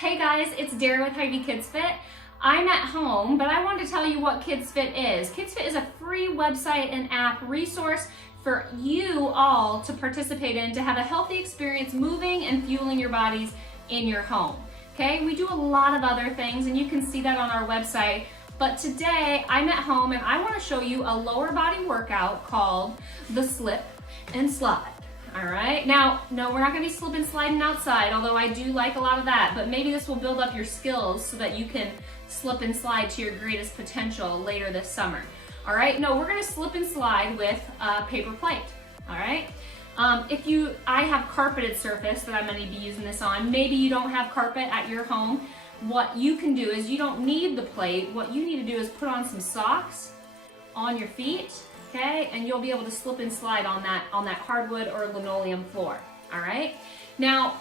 Hey guys, it's Dara with KidsFit. I'm at home, but I wanted to tell you what KidsFit is. KidsFit is a free website and app resource for you all to participate in, to have a healthy experience moving and fueling your bodies in your home. Okay, we do a lot of other things and you can see that on our website. But today I'm at home and I want to show you a lower body workout called the slip and slide. All right, now, no, we're not gonna be slip and sliding outside, although I do like a lot of that, but maybe this will build up your skills so that you can slip and slide to your greatest potential later this summer. All right, no, we're gonna slip and slide with a paper plate, all right? I have carpeted surface that I'm gonna be using this on. Maybe you don't have carpet at your home. What you can do is you don't need the plate. What you need to do is put on some socks on your feet, okay? And you'll be able to slip and slide on that hardwood or linoleum floor, all right? Now,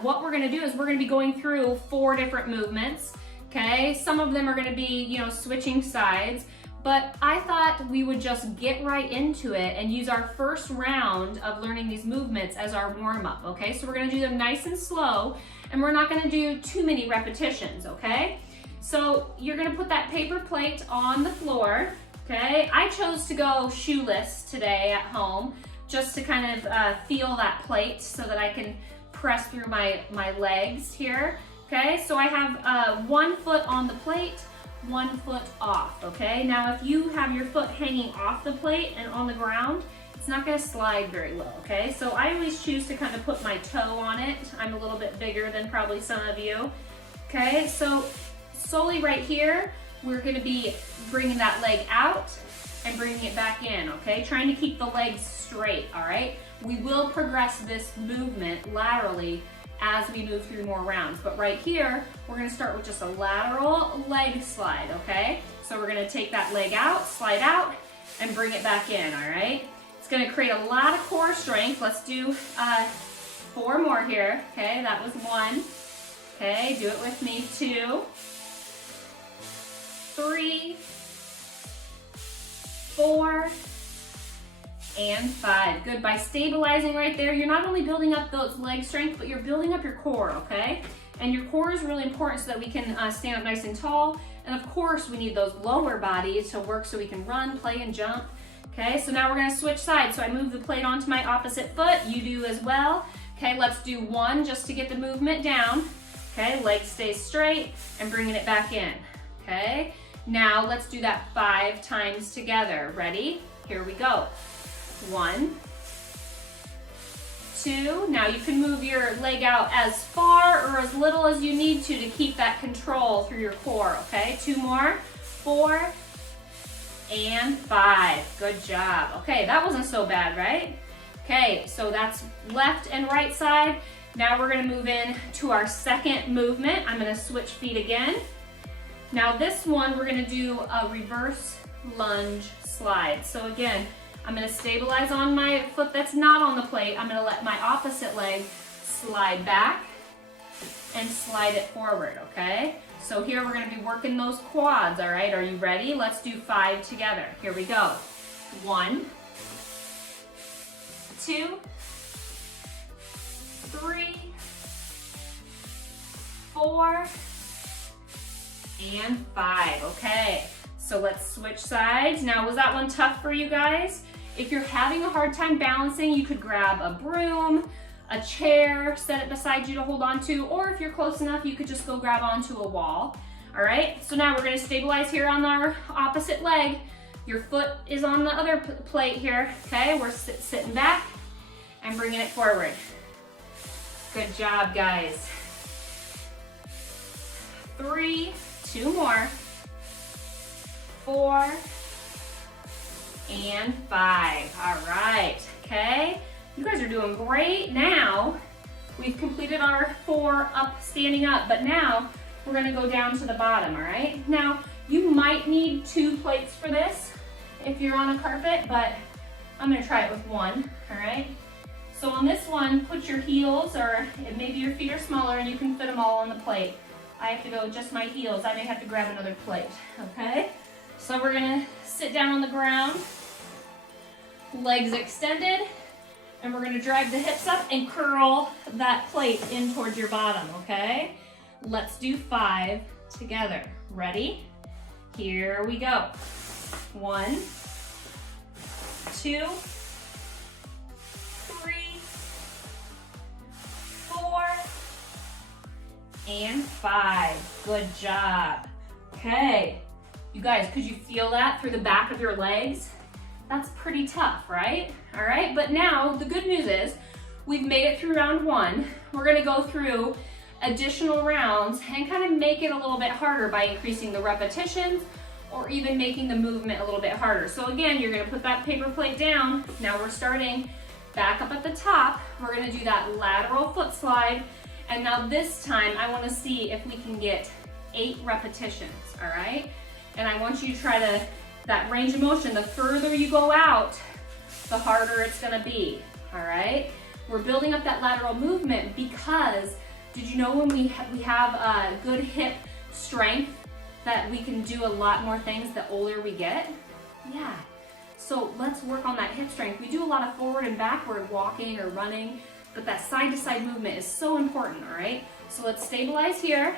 what we're gonna do is we're gonna be going through 4 different movements, okay? Some of them are gonna be, switching sides, but I thought we would just get right into it and use our first round of learning these movements as our warm-up, okay? So we're gonna do them nice and slow, and we're not gonna do too many repetitions, okay? So you're gonna put that paper plate on the floor, okay? I chose to go shoeless today at home, just to kind of feel that plate so that I can press through my legs here, okay? So I have 1 foot on the plate, 1 foot off, okay? Now if you have your foot hanging off the plate and on the ground, it's not gonna slide very well, okay? So I always choose to kind of put my toe on it. I'm a little bit bigger than probably some of you, okay? So slowly right here, we're gonna be bringing that leg out and bringing it back in, okay? Trying to keep the legs straight, all right? We will progress this movement laterally as we move through more rounds. But right here, we're gonna start with just a lateral leg slide, okay? So we're gonna take that leg out, slide out, and bring it back in, all right? It's gonna create a lot of core strength. Let's do 4 more here, okay? That was 1. Okay, do it with me. 2, 3, 4, and 5. Good. By stabilizing right there, you're not only building up those leg strength, but you're building up your core, okay? And your core is really important so that we can stand up nice and tall. And of course, we need those lower bodies to work so we can run, play, and jump. Okay, so now we're gonna switch sides. So I move the plate onto my opposite foot. You do as well. Okay, let's do 1 just to get the movement down. Okay, leg stays straight and bringing it back in. Okay, now let's do that 5 times together. Ready? Here we go. 1, 2, now you can move your leg out as far or as little as you need to keep that control through your core, okay? 2 more, 4, and 5. Good job. Okay, that wasn't so bad, right? Okay, so that's left and right side. Now we're gonna move in to our second movement. I'm gonna switch feet again. Now this one, we're gonna do a reverse lunge slide. So again, I'm gonna stabilize on my foot that's not on the plate. I'm gonna let my opposite leg slide back and slide it forward, okay? So here we're gonna be working those quads, all right? Are you ready? Let's do 5 together. Here we go. 1, 2, 3, 4, and 5, okay. So let's switch sides. Now, was that one tough for you guys? If you're having a hard time balancing, you could grab a broom, a chair, set it beside you to hold on to, or if you're close enough, you could just go grab onto a wall. All right, so now we're gonna stabilize here on our opposite leg. Your foot is on the other plate here, okay? We're sitting back and bringing it forward. Good job, guys. 3, 2 more, 4, and 5. All right, okay? You guys are doing great. Now, we've completed our 4 up, standing up, but now we're gonna go down to the bottom, all right? Now, you might need 2 plates for this if you're on a carpet, but I'm gonna try it with 1, all right? So on this one, put your heels, or maybe your feet are smaller and you can fit them all on the plate. I have to go with just my heels. I may have to grab another plate, okay? So we're gonna sit down on the ground, legs extended, and we're gonna drive the hips up and curl that plate in towards your bottom, okay? Let's do 5 together. Ready? Here we go. 1, 2, 3, 4, and 5. Good job. Okay. You guys, could you feel that through the back of your legs? That's pretty tough, right? All right, but now the good news is we've made it through round 1. We're gonna go through additional rounds and kind of make it a little bit harder by increasing the repetitions or even making the movement a little bit harder. So again, you're gonna put that paper plate down. Now we're starting back up at the top. We're gonna do that lateral foot slide. And now this time, I wanna see if we can get 8 repetitions, all right? And I want you to try to, that range of motion, the further you go out, the harder it's gonna be, all right? We're building up that lateral movement because did you know when we have a good hip strength that we can do a lot more things the older we get? Yeah. So let's work on that hip strength. We do a lot of forward and backward walking or running, but that side to side movement is so important, all right? So let's stabilize here.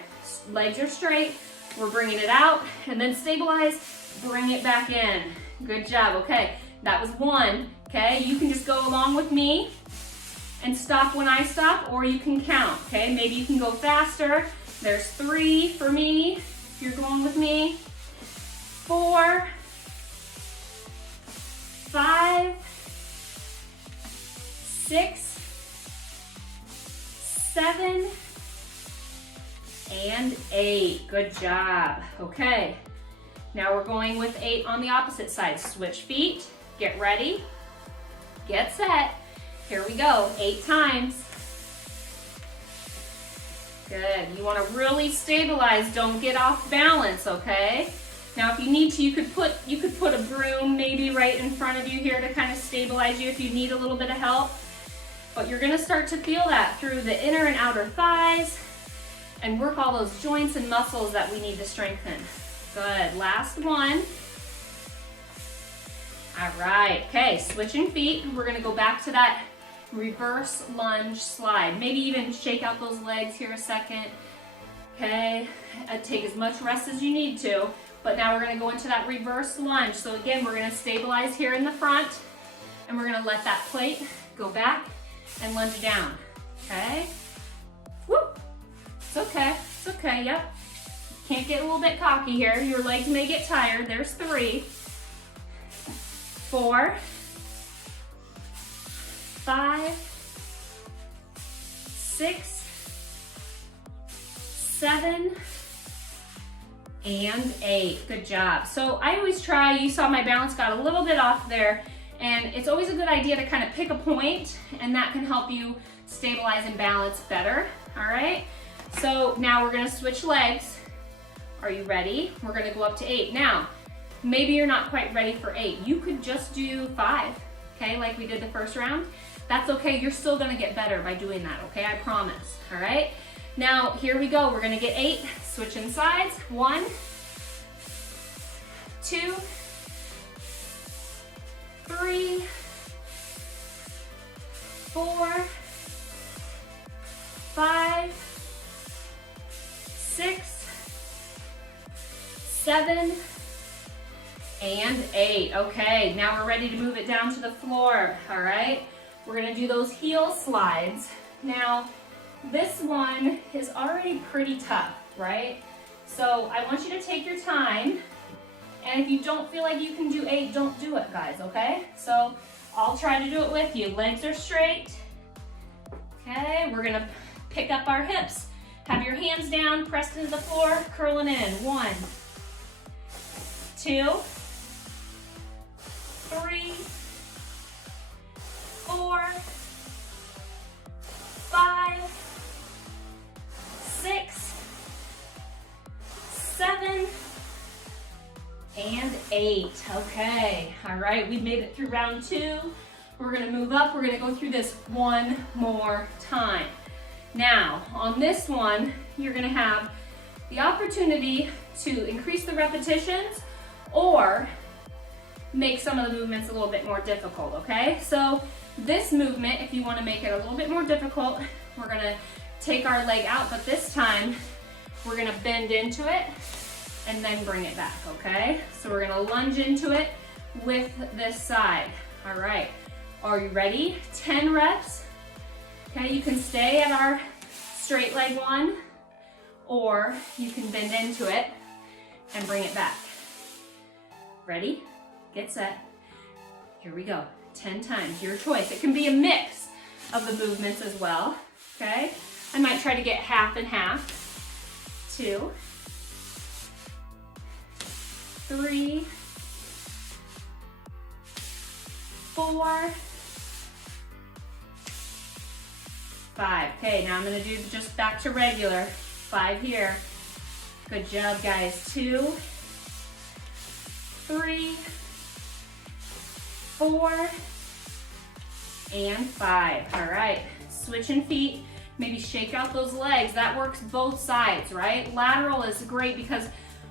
Legs are straight. We're bringing it out and then stabilize, bring it back in. Good job. Okay, that was 1. Okay, you can just go along with me and stop when I stop, or you can count, okay? Maybe you can go faster. There's 3 for me, if you're going with me. 4, 5, 6, 7, and 8. Good job. Okay, now we're going with 8 on the opposite side. Switch feet, get ready, get set. Here we go, 8 times. Good, you wanna really stabilize, don't get off balance, okay? Now if you need to, you could put a broom maybe right in front of you here to kind of stabilize you if you need a little bit of help. But you're gonna start to feel that through the inner and outer thighs and work all those joints and muscles that we need to strengthen. Good, last one. All right, okay, switching feet. We're gonna go back to that reverse lunge slide. Maybe even shake out those legs here a second. Okay, take as much rest as you need to. But now we're gonna go into that reverse lunge. So again, we're gonna stabilize here in the front and we're gonna let that plate go back and lunge down, okay? Whoop, it's okay, yep. Can't get a little bit cocky here. Your legs may get tired. There's 3, 4, 5, 6, 7, and 8. Good job. So I always try, you saw my balance got a little bit off there, and it's always a good idea to kind of pick a point, and that can help you stabilize and balance better, all right? So now we're gonna switch legs. Are you ready? We're gonna go up to 8. Now, maybe you're not quite ready for 8. You could just do 5, okay, like we did the first round. That's okay, you're still gonna get better by doing that, okay, I promise, all right? Now, here we go, we're gonna get 8, switching sides. 1, 2, 3, 4, 5, 6, 7, and 8. Okay, now we're ready to move it down to the floor, all right? We're gonna do those heel slides. Now, this one is already pretty tough, right? So I want you to take your time, and if you don't feel like you can do 8, don't do it, guys, okay? So I'll try to do it with you. Legs are straight. Okay, we're gonna pick up our hips. Have your hands down, pressed into the floor, curling in. 1, 2, 3, 4, 5, 6, 7, and 8. Okay, all right, we've made it through round 2. We're gonna move up, we're gonna go through this one more time. Now, on this one, you're gonna have the opportunity to increase the repetitions or make some of the movements a little bit more difficult, okay? So this movement, if you wanna make it a little bit more difficult, we're gonna take our leg out, but this time We're gonna bend into it and then bring it back, okay? So we're gonna lunge into it with this side. All right, are you ready? 10 reps. Okay, you can stay at our straight leg one, or you can bend into it and bring it back. Ready, get set, here we go. 10 times, your choice. It can be a mix of the movements as well, okay? I might try to get half and half. 2, 3, 4, 5. Okay, now I'm gonna do just back to regular. 5 here. Good job, guys. 2, 3, 4, and 5. All right, switching feet. Maybe shake out those legs. That works both sides, right? Lateral is great because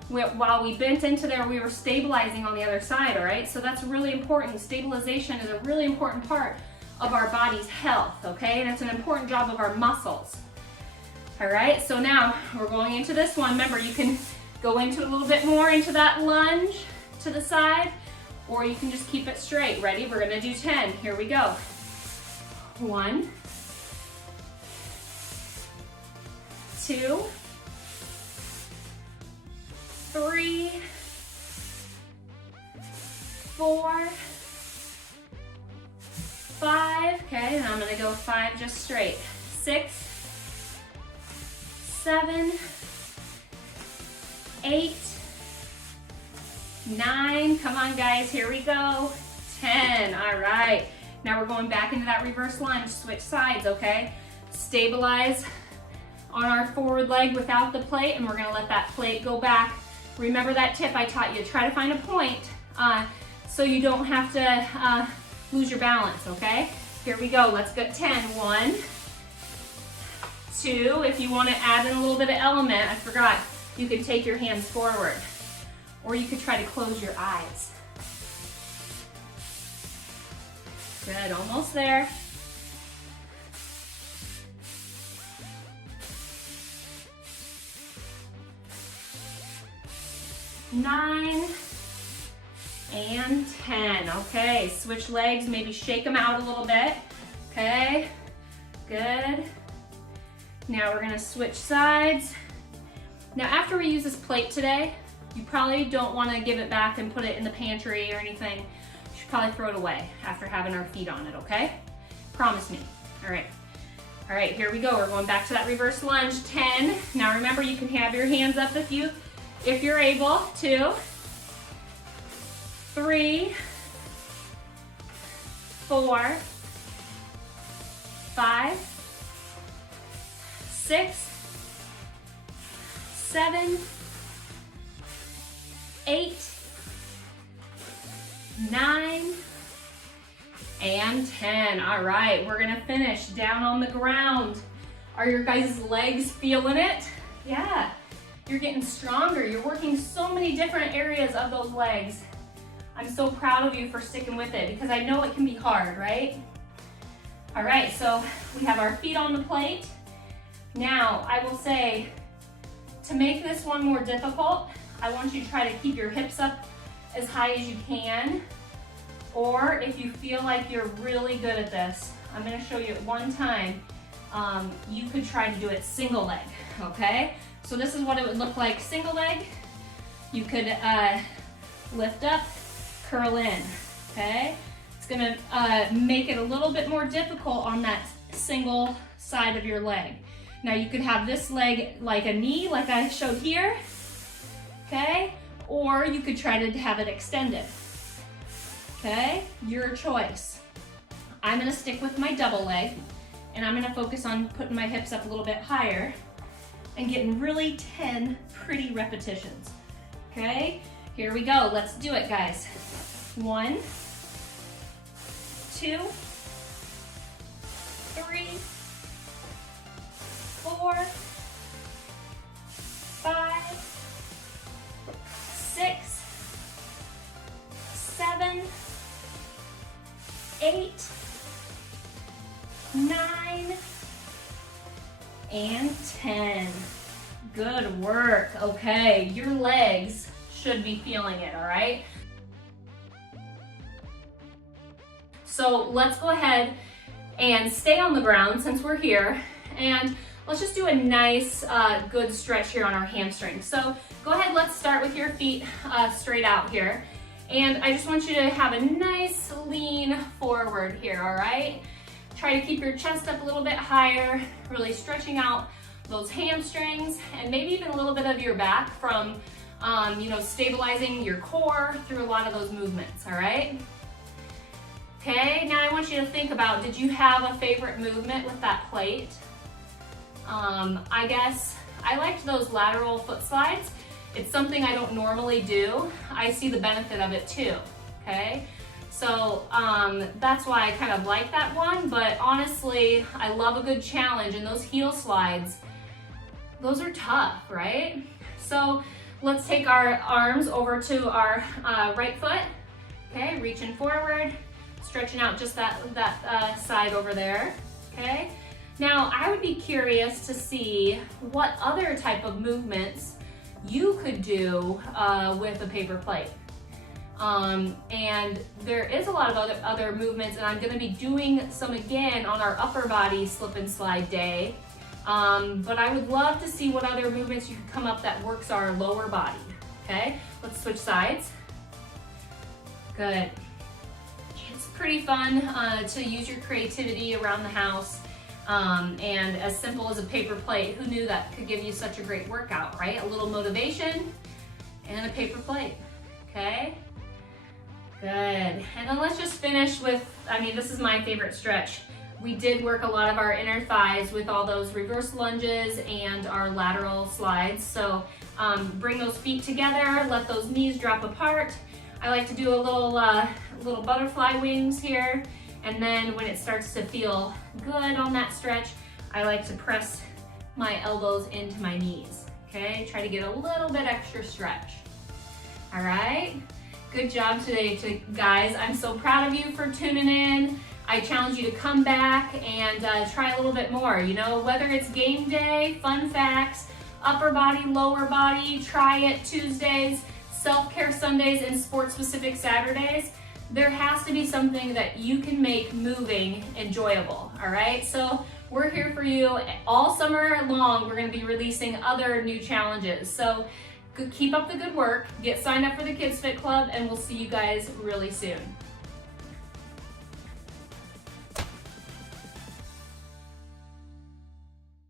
while we bent into there, we were stabilizing on the other side, all right? So that's really important. Stabilization is a really important part of our body's health, okay? And it's an important job of our muscles. All right, so now we're going into this one. Remember, you can go into a little bit more into that lunge to the side, or you can just keep it straight. Ready? We're gonna do 10. Here we go. 1, 2, 3, 4, 5. Okay, and I'm gonna go 5 just straight. 6, 7, 8, 9. Come on, guys, here we go. 10. All right. Now we're going back into that reverse lunge. Switch sides, okay? Stabilize on our forward leg without the plate, and we're gonna let that plate go back. Remember that tip I taught you. Try to find a point so you don't have to lose your balance, okay? Here we go. Let's get 10. 1, 2. If you want to add in a little bit of element, I forgot, you can take your hands forward, or you could try to close your eyes. Good, almost there. Nine and 10. Okay, switch legs, maybe shake them out a little bit. Okay, good. Now we're gonna switch sides. Now after we use this plate today, you probably don't wanna give it back and put it in the pantry or anything. You should probably throw it away after having our feet on it, okay? Promise me. All right, here we go. We're going back to that reverse lunge. 10. Now remember, you can have your hands up if you're able. 2, 3, 4, 5, 6, 7, 8, 9, and 10. All right, we're gonna finish down on the ground. Are your guys' legs feeling it? Yeah, you're getting stronger. You're working so many different areas of those legs. I'm so proud of you for sticking with it because I know it can be hard, right? All right, so we have our feet on the plate. Now, I will say, to make this one more difficult, I want you to try to keep your hips up as high as you can. Or if you feel like you're really good at this, I'm gonna show you at one time, you could try to do it single leg, okay? So this is what it would look like single leg. You could lift up, curl in, okay? It's gonna make it a little bit more difficult on that single side of your leg. Now you could have this leg like a knee, like I showed here, okay? Or you could try to have it extended, okay? Your choice. I'm gonna stick with my double leg, and I'm gonna focus on putting my hips up a little bit higher and getting really 10 pretty repetitions, okay? Here we go, let's do it, guys. 1, 2, 3, 4, 5, 6, 7, 8, 9, and 10. Good work. Okay, your legs should be feeling it, all right? So let's go ahead and stay on the ground since we're here, and let's just do a nice, good stretch here on our hamstrings. So go ahead, let's start with your feet straight out here. And I just want you to have a nice lean forward here, all right? Try to keep your chest up a little bit higher, really stretching out those hamstrings and maybe even a little bit of your back from, stabilizing your core through a lot of those movements, all right? Okay, now I want you to think about, did you have a favorite movement with that plate? I guess I liked those lateral foot slides. It's something I don't normally do. I see the benefit of it too, okay? So that's why I kind of like that one, but honestly, I love a good challenge, and those heel slides, those are tough, right? So let's take our arms over to our right foot, okay? Reaching forward, stretching out just that side over there, okay? Now, I would be curious to see what other type of movements you could do with a paper plate. And there is a lot of other movements, and I'm gonna be doing some again on our upper body slip and slide day. But I would love to see what other movements you can come up that works our lower body, okay? Let's switch sides. Good. It's pretty fun to use your creativity around the house. And as simple as a paper plate, who knew that could give you such a great workout, right? A little motivation and a paper plate, okay? Good. And then let's just finish with, this is my favorite stretch. We did work a lot of our inner thighs with all those reverse lunges and our lateral slides. So bring those feet together, let those knees drop apart. I like to do a little butterfly wings here. And then when it starts to feel good on that stretch, I like to press my elbows into my knees, okay? Try to get a little bit extra stretch, all right? Good job today, guys. I'm so proud of you for tuning in. I challenge you to come back and try a little bit more. You know, whether it's game day, fun facts, upper body, lower body, try it Tuesdays, self-care Sundays, and sports-specific Saturdays. There has to be something that you can make moving enjoyable, all right? So we're here for you all summer long. We're gonna be releasing other new challenges. So keep up the good work, get signed up for the KidsFit Club, and we'll see you guys really soon.